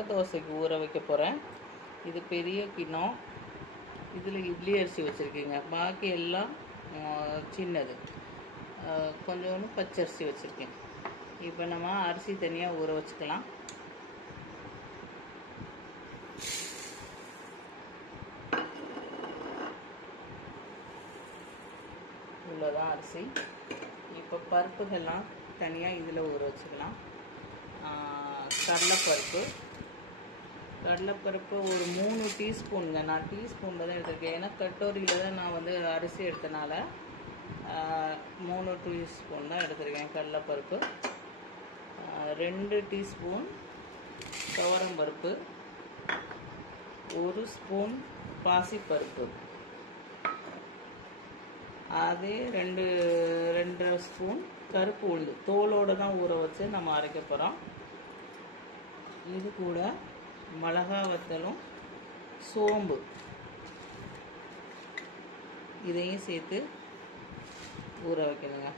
அடை தோசைக்கு ஊற வைக்க போகிறேன். இது பெரிய கிண்ணம். இதில் இட்லி அரிசி வச்சுருக்கீங்க, பாக்கி எல்லாம் சின்னது. கொஞ்சோண்டு பச்சரிசி வச்சுருக்கேன். இப்போ நம்ம அரிசி தனியாக ஊற வச்சுக்கலாம். இவ்வளோதான் அரிசி. இப்போ பருப்புகள்லாம் தனியாக இதில் ஊற வச்சுக்கலாம். கடலைப்பருப்பு ஒரு 3 டீஸ்பூனுங்க. நான் டீஸ்பூனில் தான் எடுத்துருக்கேன், ஏன்னா கட்டோரியில் தான் நான் வந்து அரிசி எடுத்தனால 3 டீஸ்பூன் தான் எடுத்துருக்கேன் கடலைப்பருப்பு. 2 டீஸ்பூன் துவரம்பருப்பு, 1 ஸ்பூன் பாசிப்பருப்பு, அதே 2.5 ஸ்பூன் கருப்பு உளுந்து தோலோடு தான் ஊற வச்சு நம்ம அரைக்க போகிறோம். இது கூட மிளகா வத்தலும் சோம்பு இதையும் சேர்த்து ஊற வைக்கணுங்க.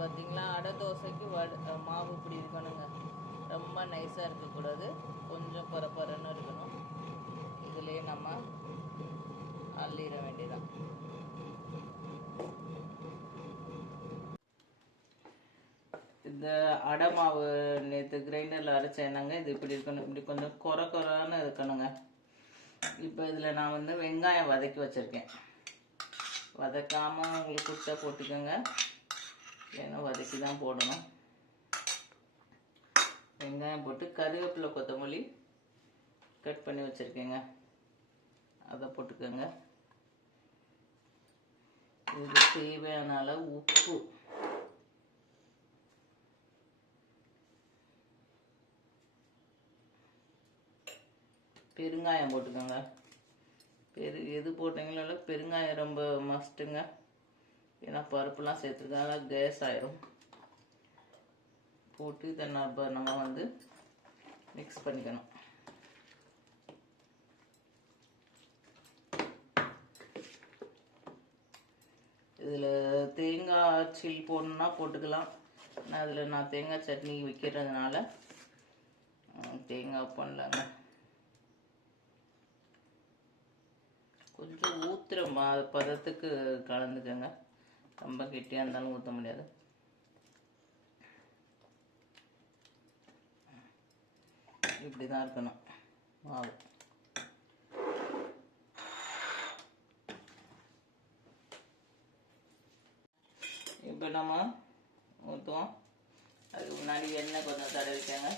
பார்த்தீங்களா, அடை தோசைக்கு மாவு இப்படி இருக்கணுங்க. ரொம்ப நைஸாக இருக்கக்கூடாது, கொஞ்சம் பரப்பரன்னு இருக்கணும். இதுலேயே நம்ம அள்ளிட வேண்டியதான். இந்த அடை மாவு நேற்று கிரைண்டரில் அரைச்சேனாங்க. இது இப்படி இருக்கணும், இப்படி கொஞ்சம் கொரன்னு இருக்கணுங்க. இப்போ இதில் நான் வந்து வெங்காயம் வதக்கி வச்சுருக்கேன். வதக்காமல் உங்களுக்கு குட்டை போட்டுக்கோங்க, ஏன்னா வதக்கி தான் போடணும். வெங்காயம் போட்டு கருவேப்பிலை கொத்தமல்லி கட் பண்ணி வச்சுருக்கேங்க, அதை போட்டுக்கோங்க. இதுக்கு தேவையான அளவு உப்பு, பெருங்காயம் போட்டுக்கோங்க. எது போட்டிங்களோ பெருங்காயம் ரொம்ப மஸ்ட்டுங்க, ஏன்னா பருப்புலாம் சேர்த்துருக்காங்க, கேஸ் ஆயிரும். போட்டு இதை நம்ம வந்து மிக்ஸ் பண்ணிக்கணும். இதில் தேங்காய் சில் போடணுன்னா போட்டுக்கலாம். ஆனால் அதில் நான் தேங்காய் சட்னி வைக்கிறதுனால தேங்காய் பண்ணலங்க. கொஞ்சம் ஊற்றுற பதத்துக்கு கலந்துக்கோங்க, ரொம்ப கெட்டியாக இருந்தாலும் ஊற்ற முடியாது. இப்படி தான் இருக்கணும் மாவு. இப்போ நம்ம ஊற்றுவோம். அதுக்கு முன்னாடி எண்ணெய் கொஞ்சம் தடவிக்கங்க.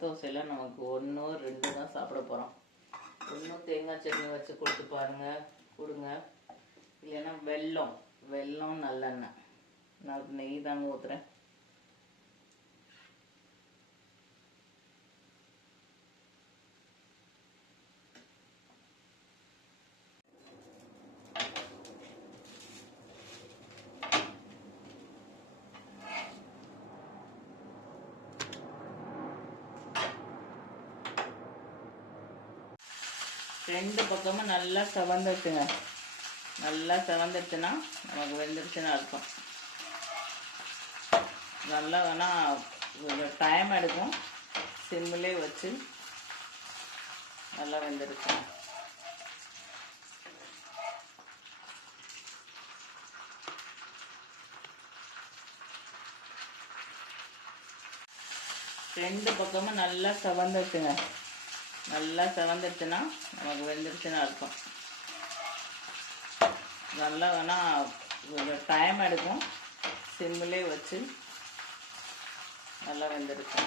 தோசையில் நமக்கு 1 or 2 தான் சாப்பிட போகிறோம். ஒன்றும் தேங்காய் சட்னி வச்சு கொடுத்து கொடுங்க. இல்லைன்னா வெல்லம் நல்லெண்ணெய். நான் நெய் தாங்க ஊற்றுறேன். ரெண்டு பக்கமும் நல்லா செவந்துடுச்சுங்க. நல்லா செவந்துடுச்சுன்னா நமக்கு வெந்துடுச்சுன்னு அர்த்தம். நல்லா வேணால் டைம் எடுக்கும், சிம்மிலே வச்சு நல்லா வெந்துடுச்சு. ரெண்டு பக்கமும் நல்லா செவந்துடுச்சுங்க. நல்லா செவந்துடுச்சுன்னா நமக்கு வெந்துடுச்சுன்னு அர்த்தம். நல்லா வேணால் கொஞ்சம் டைம் எடுக்கும், சிம்மிலே வச்சு நல்லா வெந்துடுச்சு.